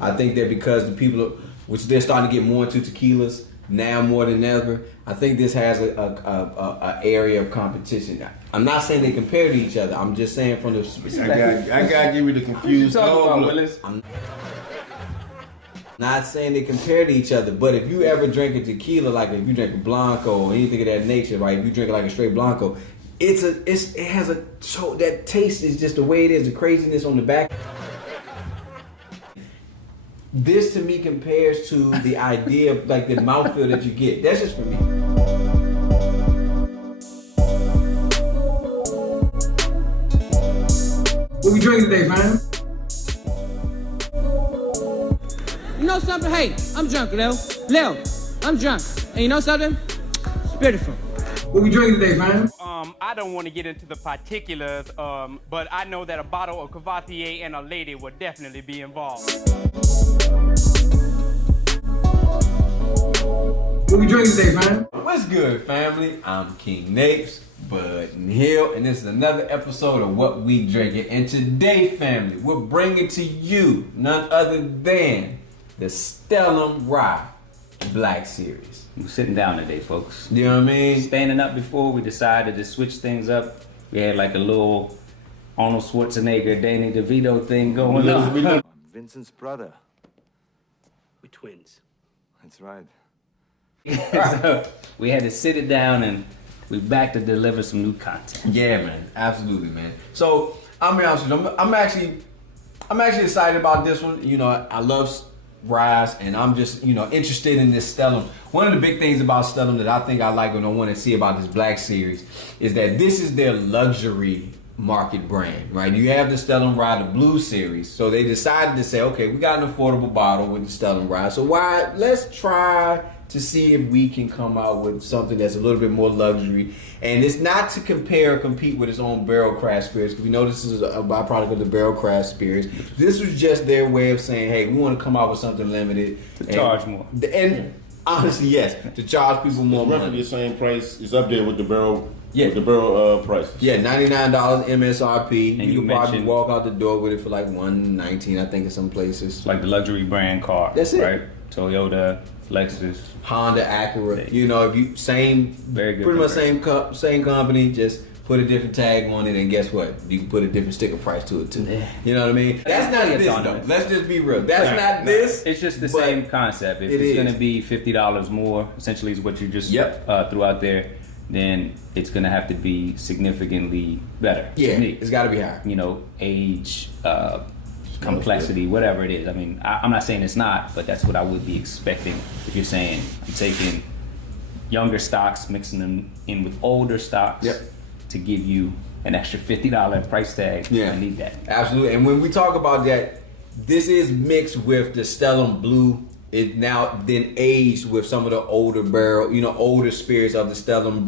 I think that because the people, which they're starting to get more into tequilas now more than ever, I think this has a area of competition. I'm not saying they compare to each other. I'm just saying from the. I gotta give you the confused. I'm not saying they compare to each other, but if you ever drink a tequila, like if you drink a Blanco or anything of that nature, right? If you drink like a straight Blanco, it has a so that taste is just the way it is, the craziness on the back. This to me compares to the idea of like the mouthfeel that you get. That's just for me. What we drinking today, man? You know something? Hey, I'm drunk, Lil, I'm drunk. And you know something? It's beautiful. What we drinking today, man? I don't want to get into the particulars, but I know that a bottle of Cavatier and a lady would definitely be involved. What we drinking today, man? What's good, family? I'm King Napes, Bud and Hill, and this is another episode of What We Drinkin'. And today, family, we're bringing to you none other than the Stellum Rye Black Series. We're sitting down today, folks. You know what I mean? Standing up before, we decided to switch things up. We had like a little Arnold Schwarzenegger, Danny DeVito thing going on. I'm Vincent's brother. We're twins. That's right. So we had to sit it down and we're back to deliver some new content. Yeah, man. Absolutely, man. So, I'm be honest with you, I'm actually excited about this one. You know, I love Ryes, and I'm just, you know, interested in this Stellum. One of the big things about Stellum that I think I like and I want to see about this Black Series is that this is their luxury market brand, right? You have the Stellum Rye, the Blue Series. So they decided to say, okay, we got an affordable bottle with the Stellum Rye. So let's try to see if we can come out with something that's a little bit more luxury. And it's not to compare or compete with its own Barrel Craft Spirits, because we know this is a byproduct of the Barrel Craft Spirits. This was just their way of saying, hey, we want to come out with something limited. To charge more. And honestly, yes, to charge people more money. Roughly the same price. It's up there with the barrel. Yeah. With the barrel price. Yeah, $99 MSRP. And you you can probably mentioned- walk out the door with it for like $119, I think, in some places. It's like the luxury brand car. That's it. Right? Toyota, Lexus. Honda, Acura, you know, if you Very good pretty much same company, just put a different tag on it, and guess what? You can put a different sticker price to it too. Yeah. You know what I mean? That's not this though. Let's just be real. That's not this. It's just the but same concept. If it's going to be $50 more, essentially is what you just threw out there, then it's going to have to be significantly better. Yeah, to me. it's got to be higher. You know, age, complexity, whatever it is. I mean, I'm not saying it's not, but that's what I would be expecting if you're saying I'm taking younger stocks, mixing them in with older stocks to give you an extra $50 price tag. Yeah, I need that. Absolutely. And when we talk about that, this is mixed with the Stellum Blue. It now then aged with some of the older barrel, you know, older spirits of the Stellum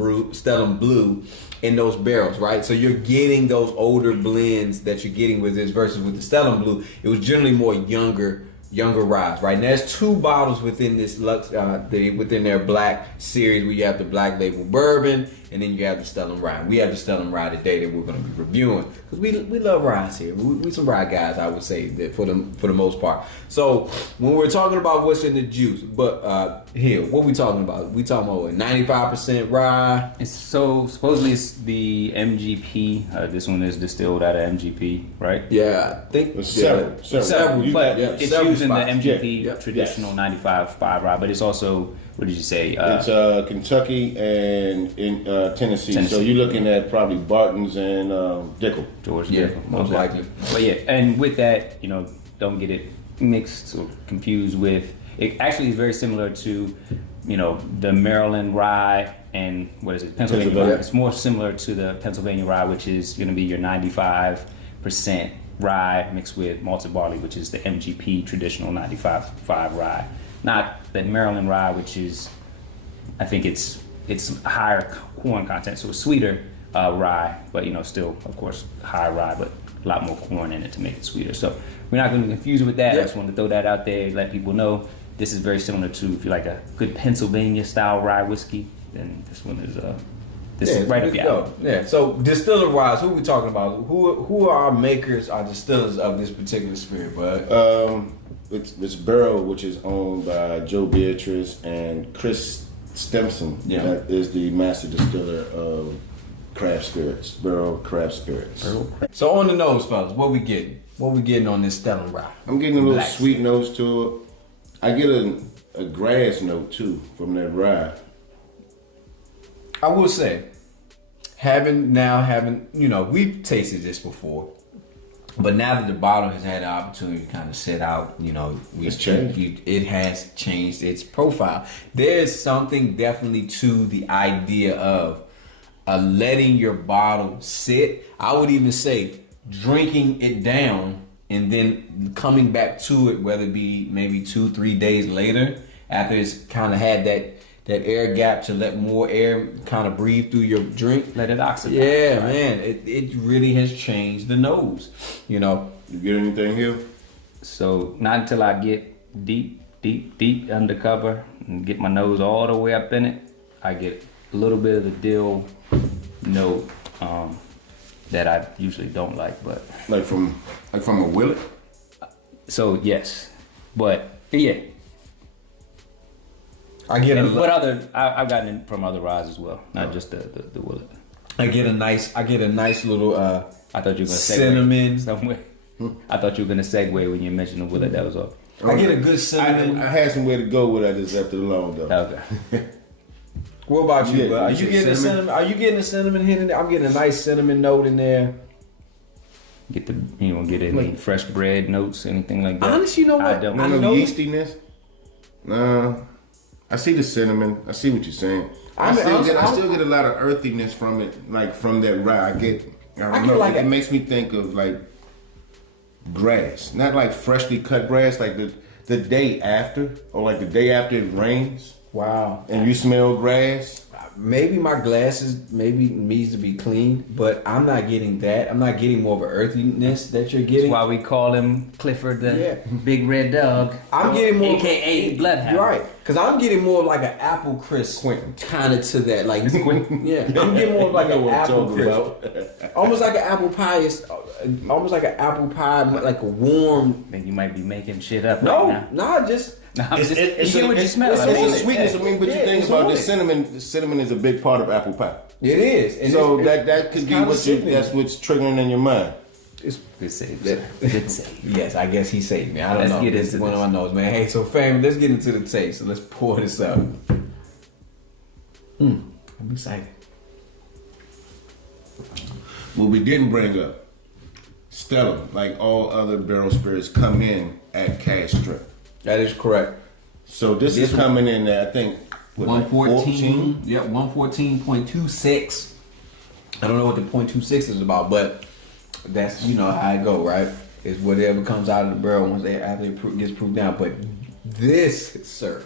Blue in those barrels, right? So you're getting those older blends that you're getting with this versus with the Stellum Blue. It was generally more younger ryes, right? And there's two bottles within this within their Black Series, where you have the Black Label Bourbon, and then you have the Stellum Rye. We have the Stellum Rye today that we're going to be reviewing, because we love ryes here. We some rye guys, I would say, that for the most part. So when we're talking about what's in the juice, but here, what we talking about? We talking about what, 95% rye. So supposedly it's the MGP. This one is distilled out of MGP, right? Yeah, I think Several. But it's several using spots. the MGP Yeah. traditional 95.5 rye, but it's also, what did you say? It's Kentucky and in Tennessee. So Tennessee. you're looking at probably Barton's and Dickel. George Yeah, Dickel, most likely. But yeah, and with that, you know, don't get it mixed or confused with. It actually is very similar to, you know, the Maryland rye and what is it, Pennsylvania rye. It's more similar to the Pennsylvania rye, which is going to be your 95% rye mixed with malted barley, which is the MGP traditional 95.5 rye. Not the Maryland rye, which is, I think it's higher corn content, so it's sweeter rye, but you know, still of course high rye, but a lot more corn in it to make it sweeter. So we're not going to be confused with that. I just wanted to throw that out there, let people know this is very similar to, if you like a good Pennsylvania style rye whiskey, then this one is right up your alley. Yeah. So distiller wise, who are we talking about? Who are our makers, our distillers of this particular spirit, bud? it's Barrel, which is owned by Joe Beatrice and Chris Stemson. Yeah. That is the master distiller of craft spirits, Barrel Craft Spirits. So on the nose, fellas, what we getting? What we getting on this Stellum Rye? I'm getting a little Black sweet nose to it. I get a grass note too from that rye. I will say, having we've tasted this before, but now that the bottle has had the opportunity to kind of sit out, It's changed. it has changed its profile. There's something definitely to the idea of letting your bottle sit. I would even say drinking it down and then coming back to it, whether it be maybe 2-3 days later after it's kind of had that air gap to let more air kind of breathe through your drink. Let it oxidize. Yeah, right? man, it really has changed the nose. You get anything here? So not until I get deep undercover and get my nose all the way up in it, I get a little bit of the dill note that I usually don't like, but Like from a Willet? so yes, but yeah. I get I've gotten it from other ryes as well, not just the Willet. I get a nice little I thought you were gonna segue cinnamon. somewhere. I thought you were gonna segue when you mentioned the Willet. That was all. I get a good cinnamon. I had somewhere to go with that just after the long though. Okay. What about you? Yeah, Bud? Are you you said getting a cinnamon? cinnamon? Are you getting a cinnamon hit in there? I'm getting a nice cinnamon note in there. Get any fresh bread notes, anything like that? Honestly, you know what? I don't. I No know- yeastiness. Nah, I see the cinnamon. I see what you're saying. I still get a lot of earthiness from it, like from that rye. I don't know. like it it. makes me think of like grass, not like freshly cut grass, like the day after, or like the day after it rains, Wow. and you smell grass. Maybe my glasses needs to be clean, but I'm not getting that. I'm not getting more of an earthiness that you're That's getting. why we call him Clifford the Yeah. Big Red Dog. I'm getting more, AKA Bloodhound. Right? Because I'm getting more of like an apple crisp, kind of to that. Like, yeah, I'm getting more of like an apple crisp, almost like an apple pie. Almost like an apple pie, like a warm. Then you might be making shit up No, right nah, just. now. No, I'm just, It's you get what you smell. It's I mean, a sweetness. I mean, but Yeah, you think it's about a this cinnamon. The cinnamon is a big part of apple pie. It is. And So it's- that could it's be kinda what sickening. that's what's triggering in your mind. It's, Good save. sir. Good save. yes, I guess he saved me. I don't Let's know. get This is into one of this. my notes, man. Hey, so fam, let's get into the taste. So let's pour this up. I'm excited. What we didn't bring up, Stellum, like all other barrel spirits, come in at cash strip. That is correct. So this is coming in at, I think, what, like 114. Yep, 114.26. I don't know what the 0.26 is about, but that's how I go, right? It's whatever comes out of the barrel after it gets proofed down. But this, sir,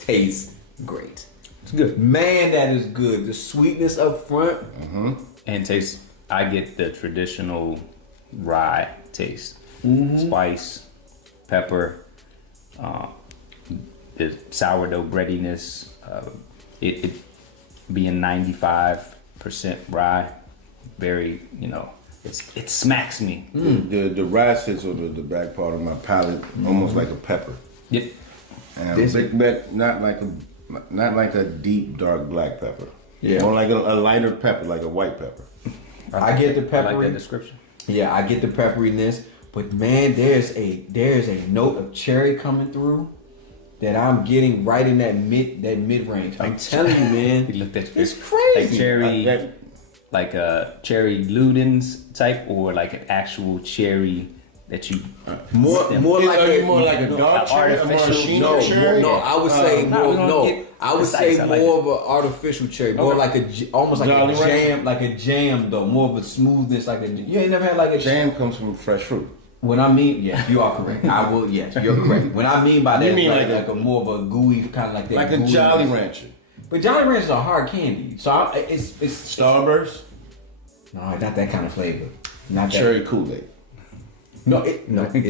tastes great. It's good. Man, that is good. The sweetness up front. And taste, I get the traditional rye taste. Spice, pepper, the sourdough breadiness, it being 95% rye, very, it smacks me. The rye sits on the back part of my palate, almost like a pepper. Yep. And a big bet, not like a deep dark black pepper. Yeah. More like a lighter pepper, like a white pepper. I get the I like peppery. that description. Yeah, I get the pepperiness, but man, there's a note of cherry coming through that I'm getting right in that mid range. I'm telling you, man, We looked at it's like crazy. cherry, like a cherry Ludens type, or like an actual cherry that you More like Are you a more like a dark cherry, a artificial- maraschino no, cherry? no. I would say no, more. we don't No, get I would precise. say I like more of an artificial cherry, more Okay. like almost like Jolly a Rancher? jam, like a jam though, more of a smoothness, like a. You ain't never had like a Jam comes from fresh fruit. When I mean, yes, you are correct. I will. Yes, you're correct. When I mean by that, You mean like, like a more of a gooey kind of like that, Like a gooey- Jolly Rancher. But Jolly Ranchers are hard candy, so it's Starburst, no, not that kind of flavor. Not that. cherry Kool-Aid. No, it's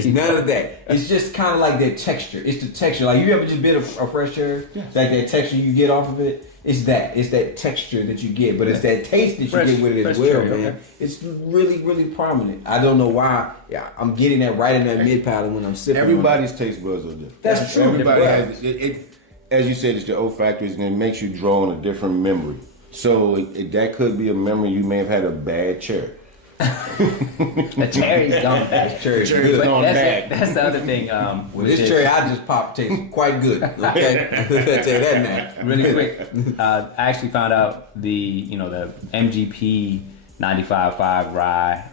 none of that. It's just kind of like that texture. It's the texture. Like you ever just bit a fresh cherry, like that texture you get off of it. It's that texture that you get, but it's that taste that you get with it as well, man. Okay. It's really, really prominent. I don't know why. Yeah, I'm getting that right in that mid palate when I'm sipping. Everybody's taste buds are different. That's true. Everybody has it. As you said, it's the olfactory, and it makes you draw on a different memory. So that could be a memory you may have had a bad cherry. The cherry's gone bad. Cherry's gone bad. That's the other thing. This cherry I just popped tastes quite good. Okay, I'll tell you that now. Really quick, I actually found out the MGP 95.5 rye.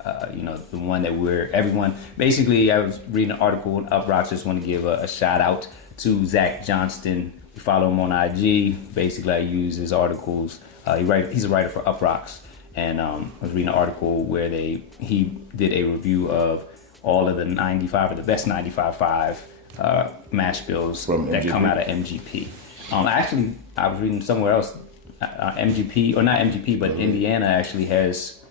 The one that everyone. Basically, I was reading an article on Uprocks. Just want to give a shout out to Zach Johnston. We follow him on IG. Basically, I use his articles. He's a writer for Uprocks. And I was reading an article where he did a review of all of the 95 or the best 95.5 mash bills that come out of MGP. Actually, I was reading somewhere else, MGP, or not MGP, but Indiana actually has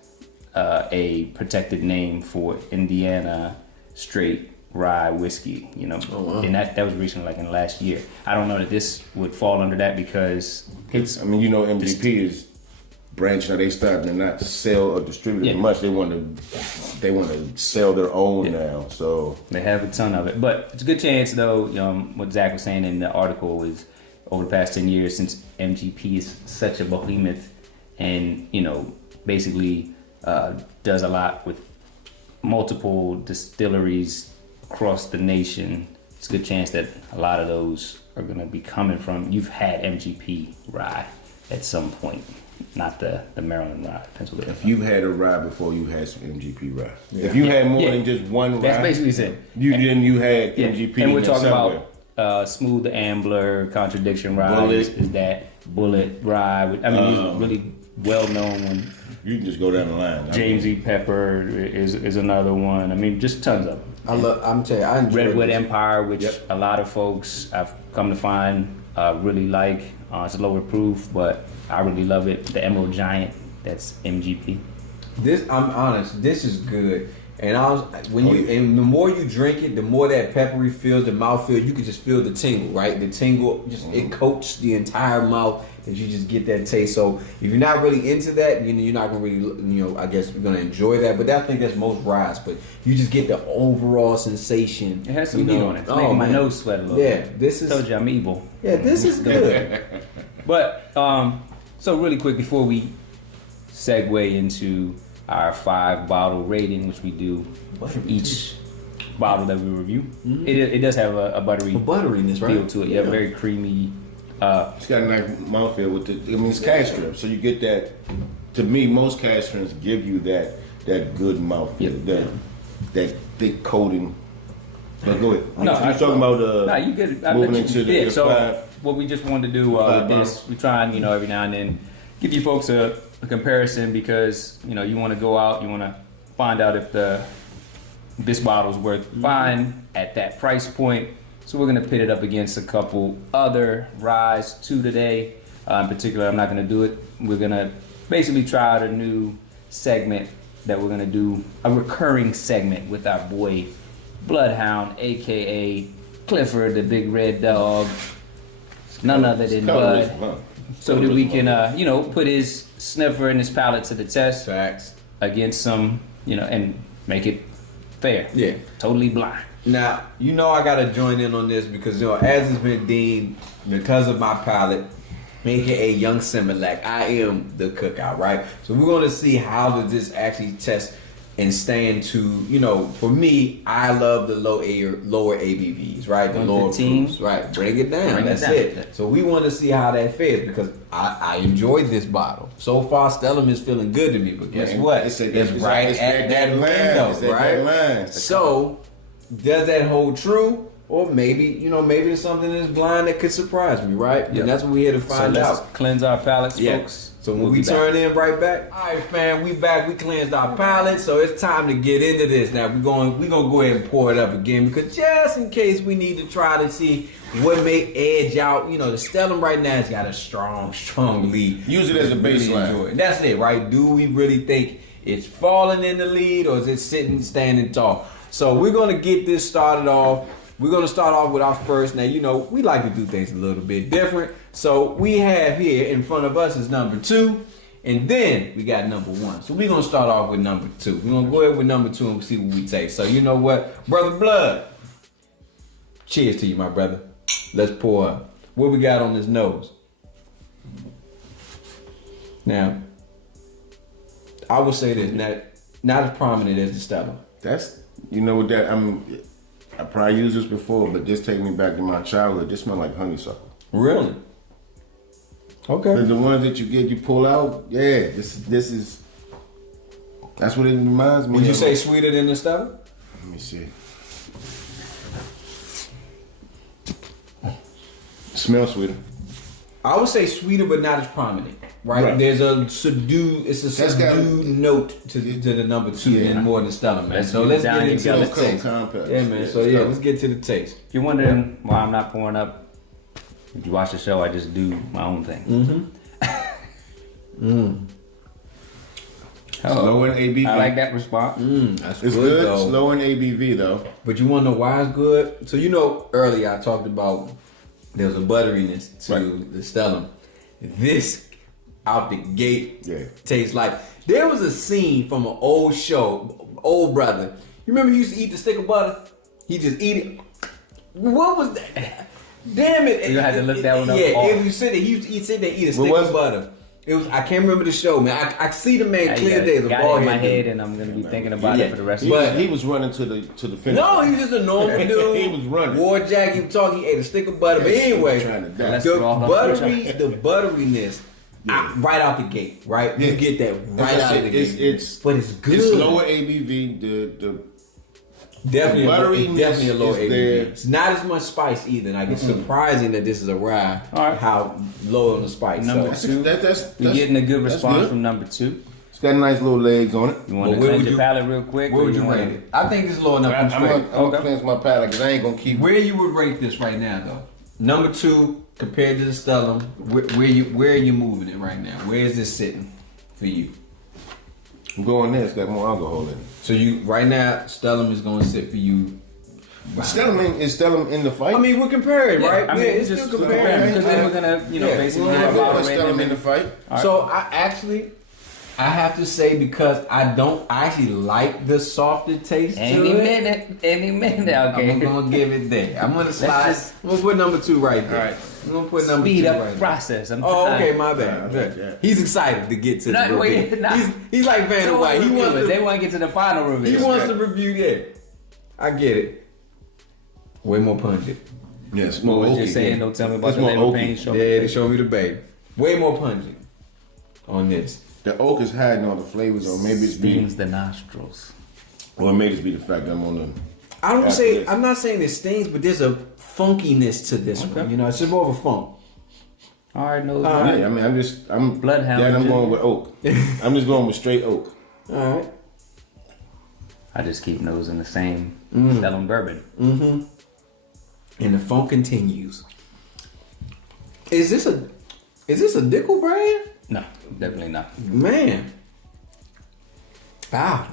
a protected name for Indiana straight rye whiskey, and that was recently, like in the last year. I don't know that this would fall under that because MGP is branching out. They starting to not sell or distribute as much. They want to sell their own now. So they have a ton of it. But it's a good chance, though. What Zach was saying in the article is over the past 10 years, since MGP is such a behemoth, and basically does a lot with multiple distilleries across the nation. It's a good chance that a lot of those are going to be coming from. You've had MGP rye at some point. Not the Maryland rye, Pennsylvania. If you've had a rye before, you had some MGP rye. Yeah. If you had more than just one rye, that's basically it. You had MGP. And we're talking about Smooth Ambler, Contradiction Rye. Bullet. Is that Bullet Rye? These are really well known. You can just go down the line. James E. Pepper is another one. Just tons of them. I'm telling you, I enjoy Redwood Empire, which a lot of folks I've come to find really like. It's lower proof, but I really love it. The Emerald Giant, that's MGP. I'm honest, this is good. And and the more you drink it, the more that peppery feels, the mouth feel. You can just feel the tingle, right? The tingle it coats the entire mouth, and you just get that taste. So if you're not really into that, you're not gonna really, I guess you're gonna enjoy that. But I think that's most ryes. But you just get the overall sensation. It has some heat on it. It's making my nose sweat a little bit. Yeah, this is. I told you I'm evil. Yeah, this is good. But so really quick before we segue into our 5-bottle rating, which we do for each bottle that we review, it does have a butteriness, right? Feel to it. Yeah, very creamy. It's got a nice mouthfeel with it. It's cask strength, so you get that. To me, most cask strengths give you that good mouthfeel, that thick coating. But go ahead. No, you're talking about you get it. moving into the so 5. What we just wanted to do is we try and every now and then give you folks a comparison, because you want to go out, you want to find out if this bottle's worth buying at that price point. So we're gonna pit it up against a couple other ryes today. In particular, I'm not gonna do it. We're gonna basically try out a new segment that we're gonna do, a recurring segment with our boy Bloodhound, aka Clifford, the big red dog. None other than Bud. So that we can, put his sniffer and his palate to the test. Facts. Against some, and make it fair. Yeah. Totally blind. Now, I got to join in on this because, as it's been deemed, because of my palate, aka Young Similac, I am the cookout, right? So we're going to see how does this actually test and stand to, for me, I love the lower ABVs, right? The lower proofs, right? Bring it down. That's it. So we want to see how that fares because I enjoyed this bottle. So far, Stellum is feeling good to me, but guess what? It's right at that window, right? So does that hold true? Or maybe, maybe there's something that's blind that could surprise me, right? Yep. And that's what we're here to find out. Let's cleanse our palates, folks. So when we turn in right back. All right, fam, we back. We cleansed our palates, so it's time to get into this. Now we're gonna go ahead and pour it up again because just in case we need to try to see what may edge out. The Stellum right now has got a strong lead. Use it as a baseline. That's it, right? Do we really think it's falling in the lead or is it standing tall? So we're gonna get this started off. we're gonna start off with our first. Now, you know, we like to do things a little bit different. So we have here in front of us is number 2, and then we got number 1. So we're gonna start off with number 2. We're gonna go ahead with number 2 and see what we taste. So you know what, Brother Blood, cheers to you, my brother. Let's pour up. What we got on this nose? Now, I will say this, not as prominent as the Stellum. That's, you know what that, I probably used this before, but this takes me back to my childhood. This smell like honeysuckle. Really? Okay. But the ones that you pull out, yeah, this is, that's what it reminds me of. Would you say sweeter than the Stellum? Let me see. Smells sweeter. I would say sweeter, but not as prominent. Right? There's a subdued note to the number 2 and more than the Stellum, man. So let's get into the taste. Yeah, man. So yeah, let's get to the taste. If you're wondering why I'm not pouring up, if you watch the show, I just do my own thing. Slow in ABV. I like that response. That's It's good. Though. Slow in ABV though. But you want to know why it's good? So you know, earlier I talked about there's a butteriness to the Stellum. This out the gate tastes like, there was a scene from an old show, old brother. You remember he used to eat the stick of butter? He just eat it. What was that? Damn it! You had to look that one up. Yeah, if you sit there, he used to sit there and eat a stick of butter. It was, I can't remember the show, man. I see the man clear days. Got it in my head, and I'm gonna be thinking about it for the rest of the day. But he was running to the finish. No, he was just a normal dude. He was running. Wore jacket, talking. He ate a stick of butter. But anyway, the butteriness, right out the gate, right? You get that right out the gate. But it's good. It's lower ABV. The definitely a low ABV. It's not as much spice either. Like it's surprising that this is a rye. How low on the spice. Number 2, you're getting a good response from number 2. It's got nice little legs on it. You want to cleanse your palate real quick? Where would you rate it? I think it's low enough. I'm gonna cleanse my palate because I ain't gonna keep. Where you would rate this right now, though? Number 2 compared to the Stellum. Where are you moving it right now? Where is this sitting for you? I'm going there. It's got more alcohol in it. So you right now, Stellum is going to sit for you. Stellum is Stellum in the fight. I mean, we're comparing, right? I mean, it's just comparing because then we're gonna, basically Stellum in the fight. So I have to say, because I actually like the softer taste Any to it. minute, okay. I'm gonna give it there. I'm gonna slide. I'm gonna put number 2 right there. All right. I'm gonna put number 2 Speed up right there. process. Okay, my bad. He's excited to get to the review. He's like Vanna White. They want to get to the final review. He wants to review. Yeah, I get it. Way more pungent. Yes, more oaky. Just saying, don't tell me about the label pain. Yeah, they show me the babe. Way more pungent on this. The oak is hiding all the flavors, or maybe it's stings the nostrils. Or it may just be the fact that I'm on the. I'm not saying it stings, but there's a funkiness to this one. You know, it's just more of a funk. All right, no. Yeah, I mean, I'm bloodhound. I'm going with oak. I'm just going with straight oak. All right. I just keep nosing the same Stellum bourbon. Mm-hmm. And the funk continues. Is this a Dickel brand? No, definitely not. Man. That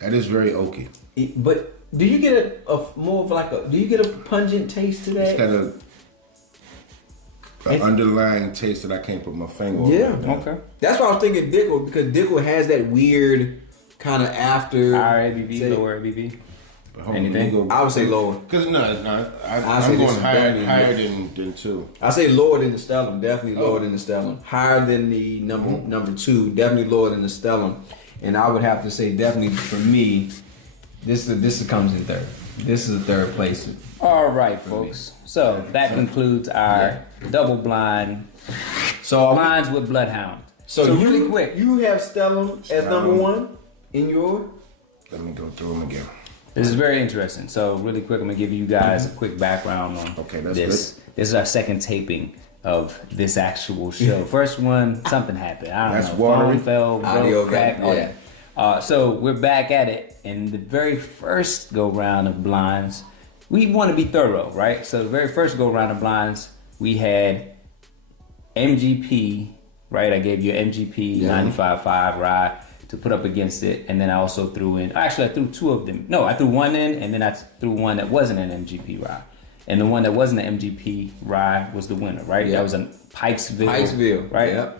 is very oaky. But do you get do you get a pungent taste to that? It's got an underlying taste that I can't put my finger on. Yeah. Right. Okay. That's why I was thinking Dickel, because Dickel has that weird kind of after. Higher ABV, lower ABV. Anything? I would say lower. Because I'm going higher than 2. I say lower than the Stellum, definitely lower than the Stellum. Higher than the number 2, definitely lower than the Stellum. And I would have to say, definitely for me, this comes in third. This is the third place. All right, folks. So that concludes our double blind. Blinds with Bloodhound. So really quick, you have Stellum as number 1 in your. Let me go through them again. This is very interesting. So really quick, I'm gonna give you guys a quick background on this. Good. This is our second taping of this actual show. First one, something happened. I don't know. Watery. Phone fell, audio crack. yeah. So we're back at it. And the very first go round of blinds, we want to be thorough, right? So the very first go round of blinds, we had MGP, right? I gave you MGP 95.5 rye to put up against it, and then I also threw in. Actually, I threw two of them. No, I threw one in, and then I threw one that wasn't an MGP rye. And the one that wasn't an MGP rye was the winner, right? Yeah. That was a Pikesville. Pikesville, right? yeah.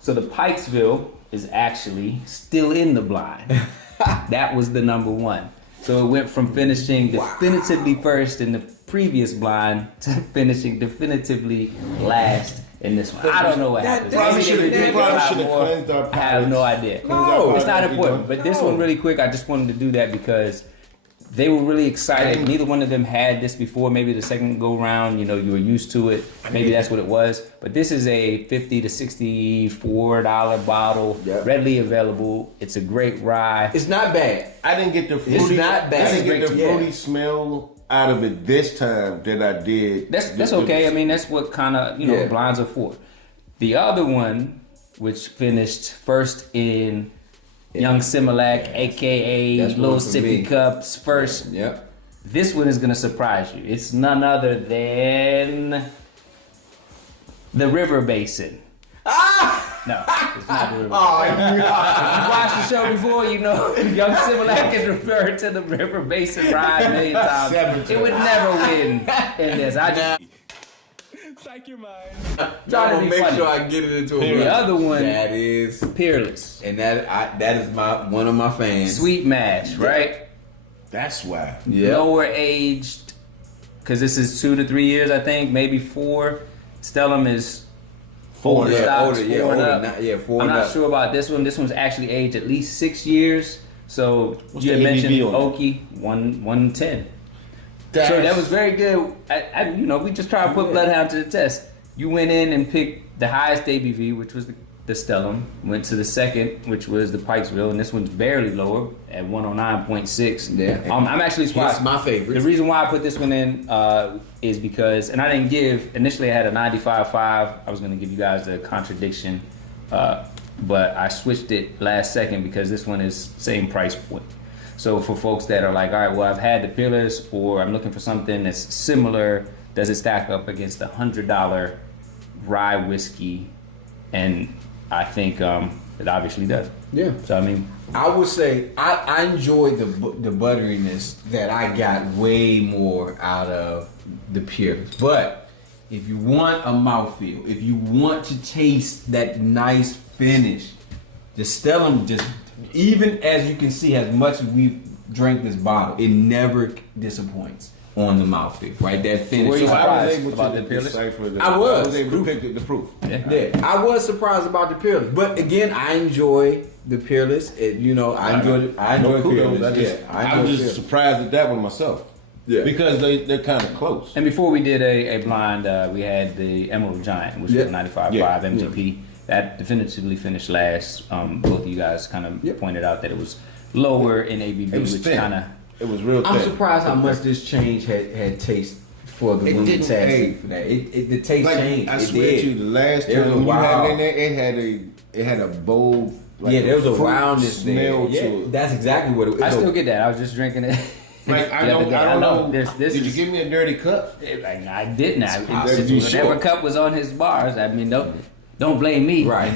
So the Pikesville is actually still in the blind. That was the number one. So it went from finishing definitively first in the previous blind to finishing definitively last in this one. I don't know what happened. Probably should have more. cleansed our I have no idea. No. It's not important. But this one really quick, I just wanted to do that because they were really excited. Neither one of them had this before. Maybe the second go round, you were used to it. Maybe that's what it was. But this is a $50 to $64 bottle, readily available. It's a great rye. It's not bad. I didn't get the fruity. It's not bad. I didn't get the Yeah. fruity smell out of it this time that I did. That's okay. I mean, that's what kind of blinds are for. The other one, which finished first in Young Similac, aka That's Little one for me. Sippy Cups, first. Yep. This one is gonna surprise you. It's none other than the River Basin. No, it's not the River Basin. You watched the show before, Young Similac is referred to the River Basin ride a million times. It would never win in this. I just Psych your mind. I'm trying to gonna be make funny. sure I get it into The other one, that is, Peerless. and that is one of my fans. Sweet Mash, right? That's why. Yeah. Lower aged, because this is 2 to 3 years, I think, maybe 4. Stellum is 4 Yeah, stocks, older, 4 and older, up. not- yeah, 4 I'm and not up. sure about this one. This one's actually aged at least 6 years. So What's you had the mentioned ABV on Okie, 110. So that was very good. We just try to put Bloodhound to the test. You went in and picked the highest ABV, which was the Stellum. Went to the second, which was the Pikesville, and this one's barely lower at 109.6. Yeah. I'm actually surprised. It's my favorite. The reason why I put this one in is because, and I didn't initially I had a 95.5. I was going to give you guys a contradiction, but I switched it last second because this one is same price point. So for folks that are like, all right, well, I've had the Peerless, or I'm looking for something that's similar, does it stack up against the $100 rye whiskey? And I think it obviously does. Yeah. So I mean, I would say I enjoyed the butteriness that I got way more out of the Peerless. But if you want a mouthfeel, if you want to taste that nice finish, the Stellum just, even as you can see, as much as we've drank this bottle, it never disappoints on the mouthfeel, right? That finish. Were you So surprised I was able about to the Peerless? decipher the, I was. I was able to pick the proof. Yeah, I was surprised about the Peerless, but again, I enjoy the Peerless. I enjoy it. I enjoy Kudos. Peerless. I was just surprised at that one myself. Yeah. Because they're kind of close. and before we did a blind, we had the Emerald Giant, which was 95.5 Yeah. MGP. That definitively finished last. Both of you guys kind of pointed out that it was lower in ABV, It was which thin. kind of. It was real I'm thin. surprised how much this change had taste for the It women didn't, tattoo for that. The taste Like, changed. I It swear did. to you, the last It was time you wild. had it in there, it had a bold, like There was a fruit roundness there. smell Yeah, to it. that's exactly what it was. I still get that. I was just drinking it. Like I the other don't day. know. This Did you is- give me a dirty cup? I didn't. That'd be Whatever sure. cup was on his bars. I mean, don't blame me. Right.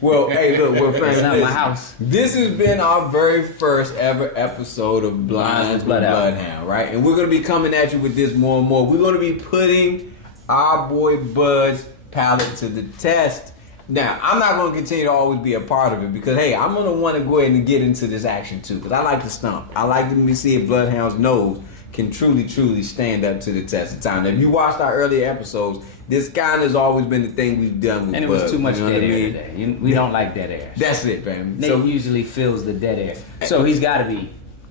Well, hey, look, fans, It's not my house. This has been our very first ever episode of Blinds with Bloodhound, right? And we're gonna be coming at you with this more and more. We're gonna be putting our boy Bud's palate to the test. Now, I'm not gonna continue to always be a part of it because, hey, I'm gonna want to go ahead and get into this action too because I like to stump. I like to see if Bloodhound's nose can truly stand up to the test of time. Now, if you watched our earlier episodes, this kind of has always been the thing we've done with And it Bud, was too much you know dead what I air mean? today. We don't like dead air. That's it, fam. Nate usually fills the dead air. So he's got to be,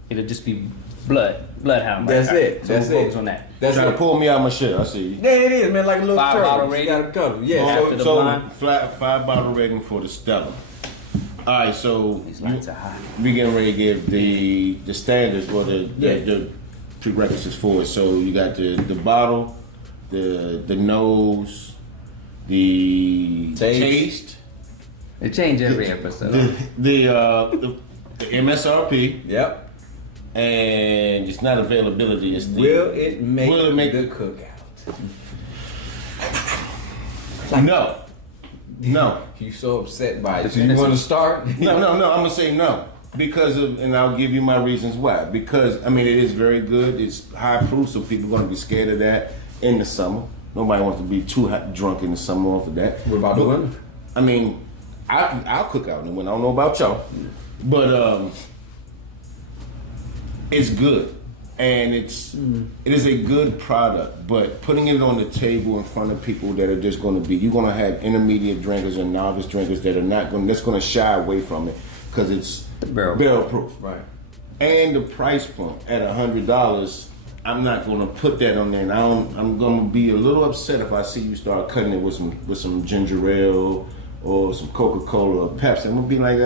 it'll just be Bloodhound. That's All right, it. So That's we'll it. focus on that. That's Trying to it. pull me out of my shit. I see you. Yeah, it is, man. Like a little 5 turtle. bottle You rating? gotta cover. Yeah. After the So blind? flat 5 bottle rating for the Stellum. All right, so These lights are hot. we getting ready to give the standards or the prerequisites for it. So you got the bottle, the nose, the taste, It change every episode. the MSRP, Yep. and it's not availability. It's the Will it make Will it make the cookout? no. No. You so upset by it. So you want to start? No. I'm gonna say no because of, and I'll give you my reasons why. Because I mean, it is very good. It's high proof, so people are gonna be scared of that in the summer. Nobody wants to be too drunk in the summer off of that. What about the winter? I mean, I'll cook out in the winter. I don't know about y'all, but it's good. And it is a good product, but putting it on the table in front of people that are just going to be, you're going to have intermediate drinkers and novice drinkers that are not going, that's going to shy away from it because it's barrel proof. Right. And the price point at $100, I'm not going to put that on there. And I'm going to be a little upset if I see you start cutting it with some ginger ale or some Coca-Cola or Pepsi. I'm going to be like,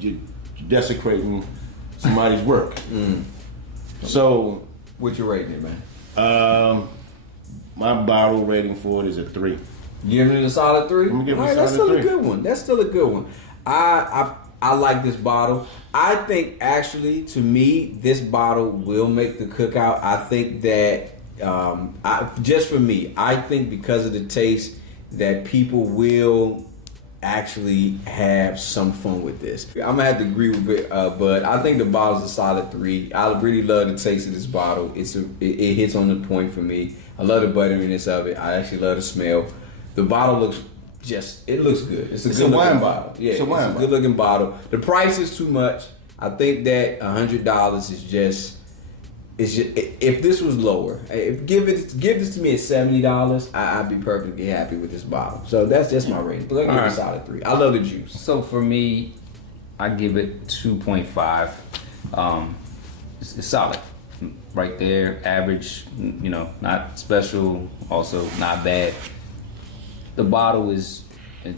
you're desecrating somebody's work. So, what you rating it, man? My bottle rating for it is a 3. Giving it a solid 3. I'm giving it a that's solid still 3. a good one. That's still a good one. I like this bottle. I think actually, to me, this bottle will make the cookout. I think that just for me, I think because of the taste that people will actually have some fun with this. I'm gonna have to agree with it, but I think the bottle's a solid 3. I really love the taste of this bottle. It hits on the point for me. I love the butteriness of it. I actually love the smell. The bottle looks it looks good. It's a good looking bottle. Yeah, it's a good looking bottle. The price is too much. I think that $100 is just. If this was lower, give this to me at $70, I'd be perfectly happy with this bottle. So that's just my rating. But I give it a solid 3. I love the juice. So for me, I give it 2.5. It's solid, right there. Average, not special. Also not bad. The bottle it's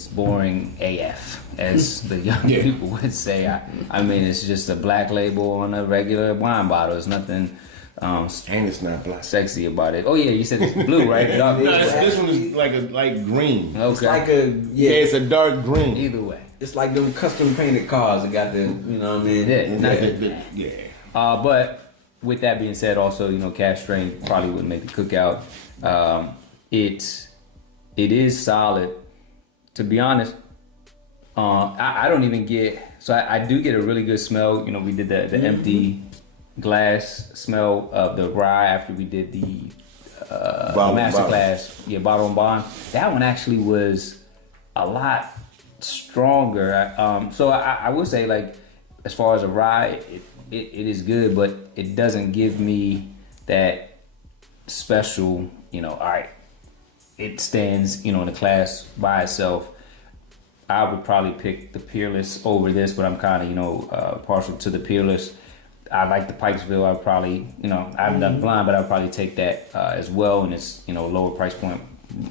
boring AF, as the young people would say. I mean, it's just a black label on a regular wine bottle. It's nothing. And it's not black. Sexy about it. Oh yeah, you said it's blue, right? No, this one is like a light green. Okay. It's like it's a dark green. Either way. It's like them custom painted cars that got the, you know what I mean? Yeah. But with that being said, also, cask strength probably wouldn't make the cookout. It is solid. To be honest, I don't even get. So I do get a really good smell. We did the empty glass smell of the rye after we did the master class. Yeah, bottle and bond. That one actually was a lot stronger. So I would say, like, as far as a rye, it is good, but it doesn't give me that special, all right, it stands, in the class by itself. I would probably pick the Peerless over this, but I'm kind of, partial to the Peerless. I like the Pikesville. I'd probably, I haven't done blind, but I'd probably take that as well. And it's, lower price point,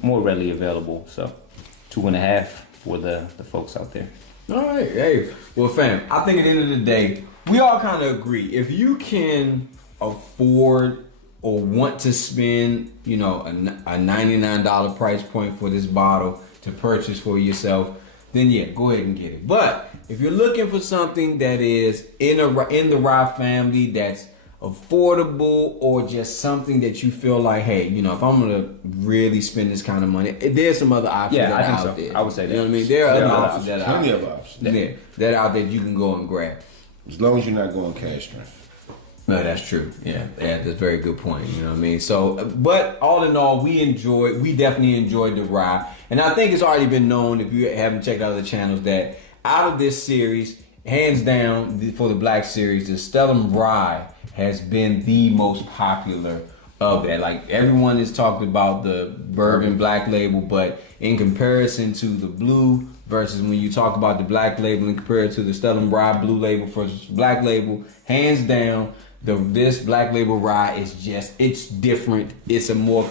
more readily available. So 2.5 for the folks out there. All right. Hey, well, fam, I think at the end of the day, we all kind of agree. If you can afford or want to spend, a $99 price point for this bottle to purchase for yourself, then yeah, go ahead and get it. But if you're looking for something that is in the rye family that's affordable, or just something that you feel like, hey, if I'm gonna really spend this kind of money, there's some other options that are out there. I would say that. You know what I mean? There are other options that are out Plenty there. of options. Yeah, that are out there you can go and grab. As long as you're not going cash strength. No, that's true. Yeah, that's a very good point. You know what I mean? So, but all in all, we definitely enjoyed the rye. And I think it's already been known, if you haven't checked out the channels, that out of this series, hands down, for the Black Series, the Stellum Rye has been the most popular of that. Like, everyone has talked about the bourbon black label, but in comparison to the blue versus when you talk about the black label and compare it to the Stellum Rye blue label versus black label, hands down, this black label rye is it's different. It's a more,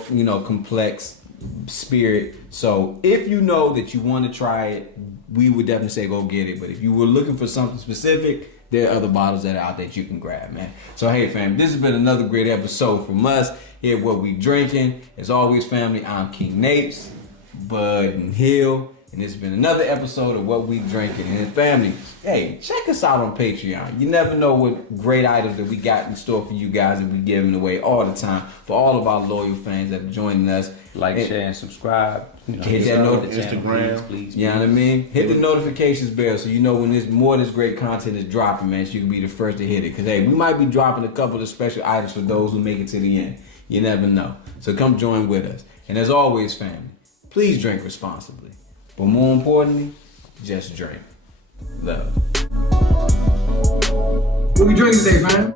complex spirit. So if you know that you want to try it, we would definitely say go get it. But if you were looking for something specific, there are other bottles that are out that you can grab, man. So hey, fam, this has been another great episode from us here at What We Drinking. As always, family, I'm King Napes, Bud and Hill, And it's been another episode of What We Drinking. And family, hey, check us out on Patreon. You never know what great items that we got in store for you guys that we're giving away all the time for all of our loyal fans that are joining us. Like, share, and subscribe. You know, hit that Instagram. please. You know what I mean? Hit the notifications bell so you know when there's more of this great content is dropping, man, so you can be the first to hit it. Because, hey, we might be dropping a couple of special items for those who make it to the end. You never know. So come join with us. And as always, family, please drink responsibly. But more importantly, just drink. Love. What we drinking today, fam?